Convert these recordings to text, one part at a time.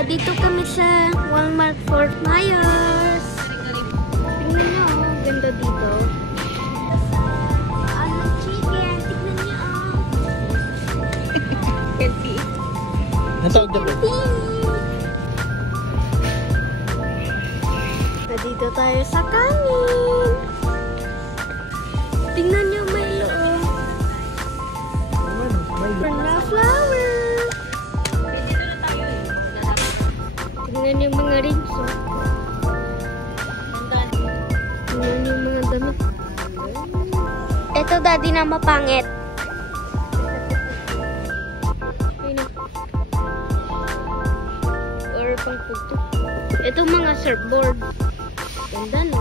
Nandito kami sa Walmart Fort Myers. Tingnan nyo, ganda dito. Ano, chicken? Tingnan nyo, Healthy. Nasaan ka ba? Nandito tayo sa kanin. Tingnan nyo, may loob. May flower. Tingnan yung mga rings, oh. Tingnan yung mga damit. Ito, daddy, na mapangit. Or pang puto. Ito mga surfboard. Ganda, no?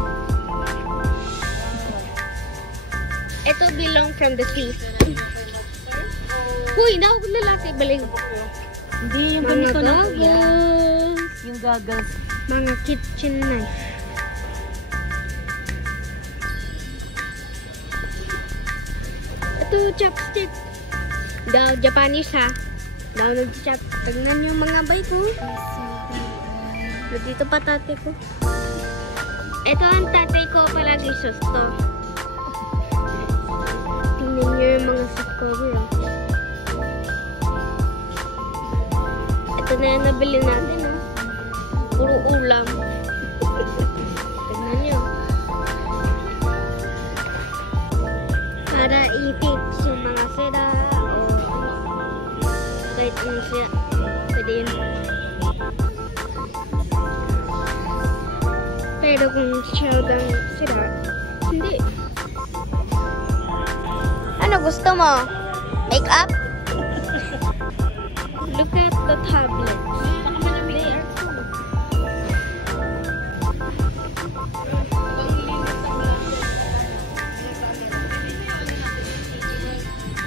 Ito belong from the sea. Huy, naku, lalaki, baling. Hindi, yung ganito na po yan. Goggles. Yung goggles. Mga kitchen knife. Ito, chopstick. Daw, Japanese, ha? Daw, nag-chop. Tignan yung mga bay ko. Dito pa tatay ko. Ito ang tatay ko palagi susto. Tingnan nyo yung mga soft cover, oh. Ito na yung nabili natin, oh. Puro ulam. Tignan nyo. Para i-fix yung mga sira o kahit ano siya. Pwede yun. Pero kung siya lang sira, hindi. Ano gusto mo? Make up? Look at the tablets. They are cool.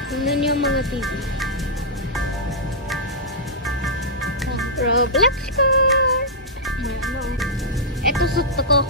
Tingnan niyo ang mga TV. Roblox car. Ito suot ko.